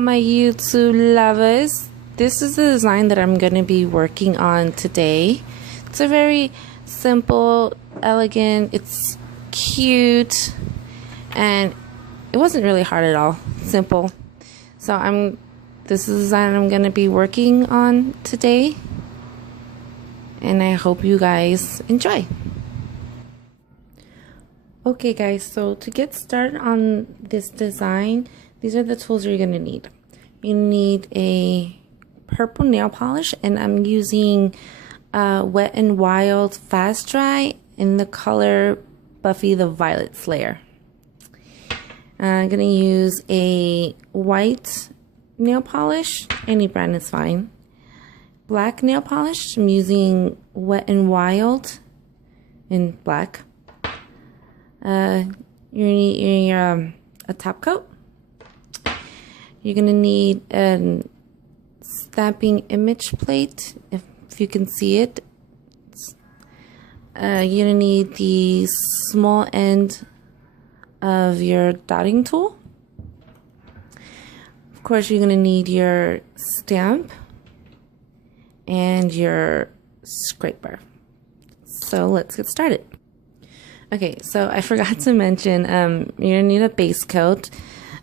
my YouTube lovers, this is the design that I'm going to be working on today. It's a very simple, elegant, it's cute, and it wasn't really hard at all. Simple. So this is the design I'm going to be working on today, and I hope you guys enjoy. Okay guys, so to get started on this design, these are the tools you're going to need. You need a purple nail polish, and I'm using Wet n Wild Fast Dry in the color Buffy the Violet Slayer. I'm going to use a white nail polish, any brand is fine. Black nail polish, I'm using Wet n Wild in black. You need a top coat. You're gonna need a stamping image plate, if you can see it. You're gonna need the small end of your dotting tool. Of course, you're gonna need your stamp and your scraper. So let's get started. Okay, so I forgot to mention, you're gonna need a base coat.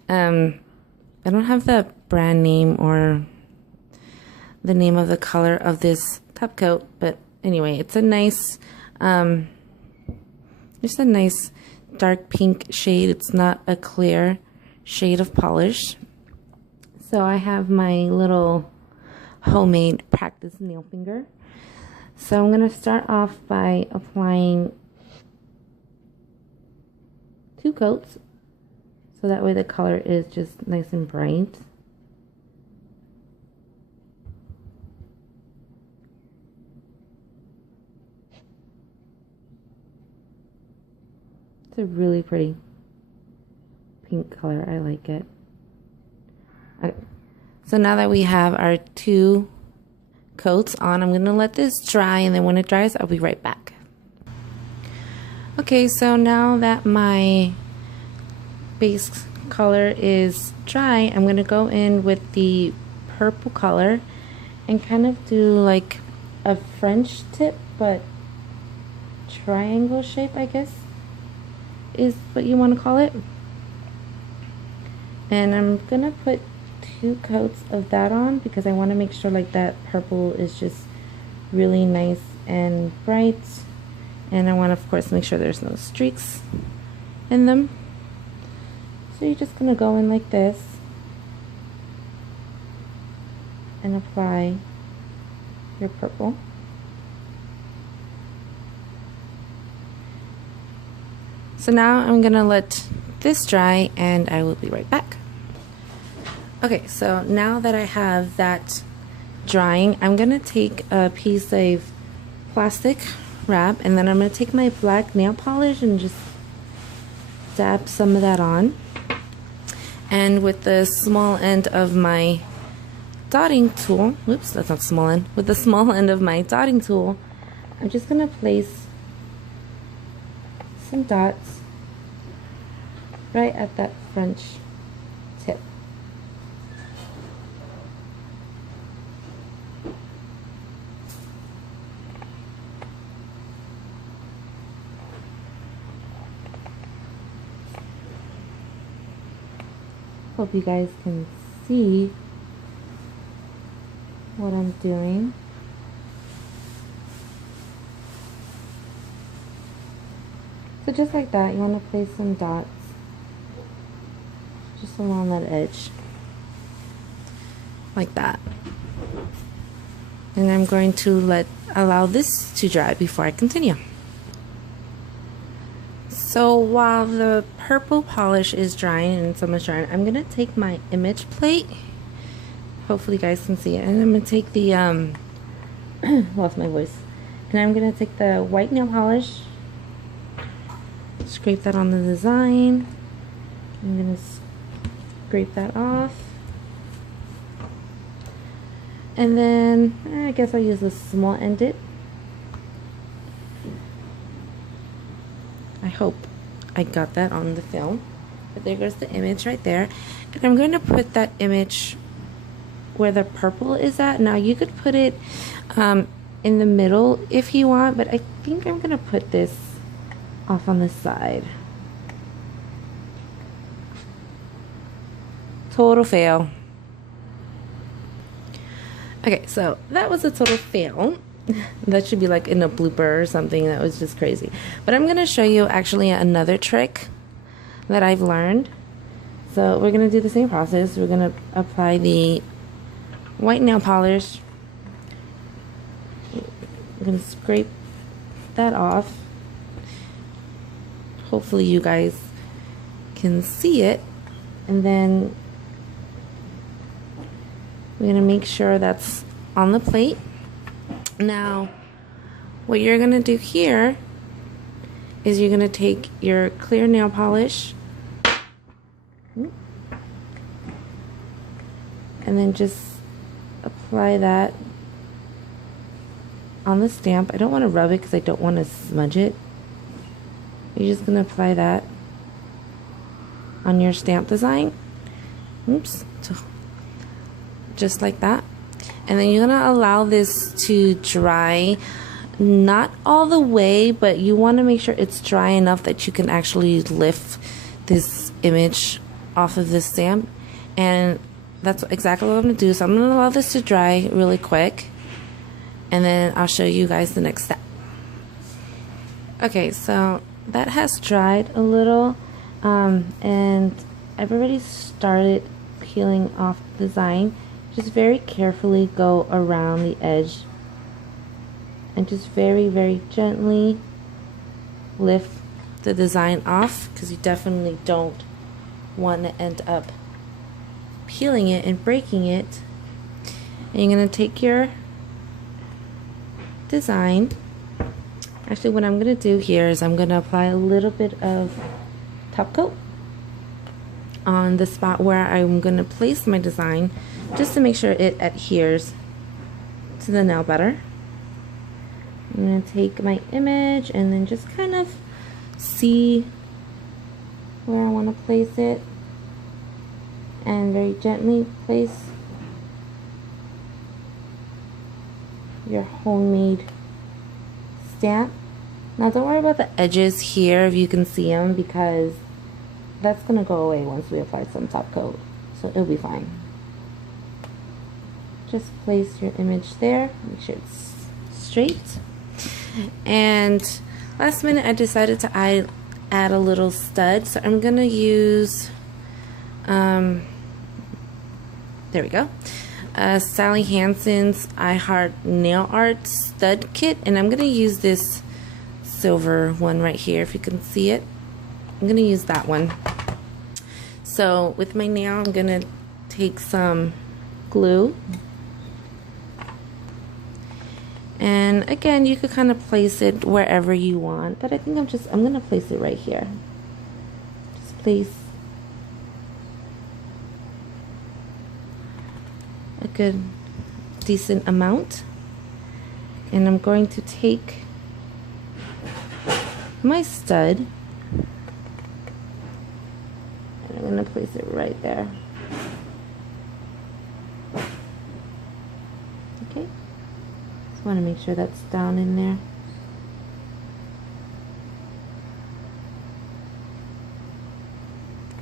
I don't have the brand name or the name of the color of this top coat, but anyway, it's a nice, just a nice dark pink shade. It's not a clear shade of polish. So I have my little homemade practice nail finger. So I'm gonna start off by applying 2 coats, so that way the color is just nice and bright. It's a really pretty pink color. I like it. Okay. So now that we have our 2 coats on, I'm going to let this dry, and then when it dries, I'll be right back. Okay, so now that my base color is dry, I'm going to go in with the purple color and kind of do like a French tip, but triangle shape, I guess is what you want to call it. And I'm going to put 2 coats of that on because I want to make sure like that purple is just really nice and bright. And I want to, of course, make sure there's no streaks in them. So you're just going to go in like this and apply your purple. So now I'm going to let this dry, and I will be right back. Okay, so now that I have that drying, I'm going to take a piece of plastic wrap, and then I'm going to take my black nail polish and just dab some of that on. And with the small end of my dotting tool, whoops, that's not small end. With the small end of my dotting tool, I'm just going to place some dots right at that French tip. Hope you guys can see what I'm doing. So just like that, you want to place some dots just along that edge, like that. And I'm going to allow this to dry before I continue. So while the purple polish is drying and so much drying, I'm gonna take my image plate. Hopefully you guys can see it. And I'm gonna take the lost my voice. And I'm gonna take the white nail polish, scrape that on the design. I'm gonna scrape that off. And then I guess I'll use a small ended. I hope I got that on the film. But there goes the image right there. And I'm going to put that image where the purple is at. Now you could put it in the middle if you want, but I think I'm going to put this off on the side. Total fail. Okay, so that was a total fail. That should be like in a blooper or something. That was just crazy. But I'm going to show you actually another trick that I've learned. So we're going to do the same process. We're going to apply the white nail polish. I'm going to scrape that off. Hopefully you guys can see it. And then we're going to make sure that's on the plate. Now, what you're going to do here is you're going to take your clear nail polish and then just apply that on the stamp. I don't want to rub it because I don't want to smudge it. You're just going to apply that on your stamp design. Oops. Just like that. And then you're going to allow this to dry, not all the way, but you want to make sure it's dry enough that you can actually lift this image off of this stamp. And that's exactly what I'm going to do. So I'm going to allow this to dry really quick, and then I'll show you guys the next step. Okay, so that has dried a little, and I've already started peeling off the design. Just very carefully go around the edge and just very, very gently lift the design off, because you definitely don't want to end up peeling it and breaking it. And you're going to take your design. Actually, what I'm going to do here is I'm going to apply a little bit of top coat on the spot where I'm going to place my design, just to make sure it adheres to the nail better. I'm going to take my image and then just kind of see where I want to place it, and very gently place your homemade stamp. Now don't worry about the edges here if you can see them, because that's going to go away once we apply some top coat, so it'll be fine. Just place your image there, make sure it's straight. And last minute I decided to add a little stud, so I'm gonna use there we go, Sally Hansen's I Heart Nail Art Stud Kit, and I'm gonna use this silver one right here, if you can see it. I'm gonna use that one. So with my nail, I'm gonna take some glue, and again, you could kind of place it wherever you want, but I think I'm gonna place it right here. Just place a good decent amount, and I'm going to take my stud and I'm going to place it right there. Okay, just want to make sure that's down in there.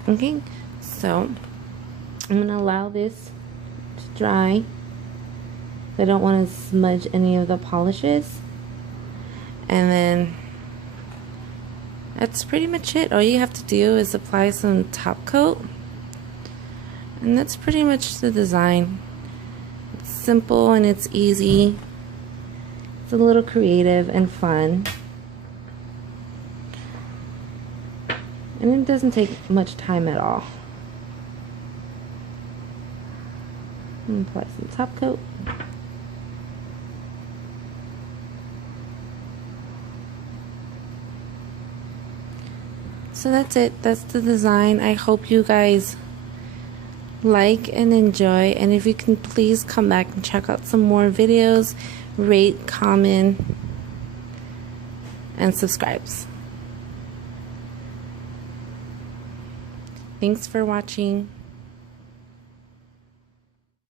Okay, so I'm going to allow this to dry. I don't want to smudge any of the polishes. And then that's pretty much it. All you have to do is apply some top coat, and that's pretty much the design. It's simple and it's easy. It's a little creative and fun, and it doesn't take much time at all. And apply some top coat. So that's it. That's the design. I hope you guys like and enjoy, and if you can please come back and check out some more videos, rate, comment, and subscribe. Thanks for watching.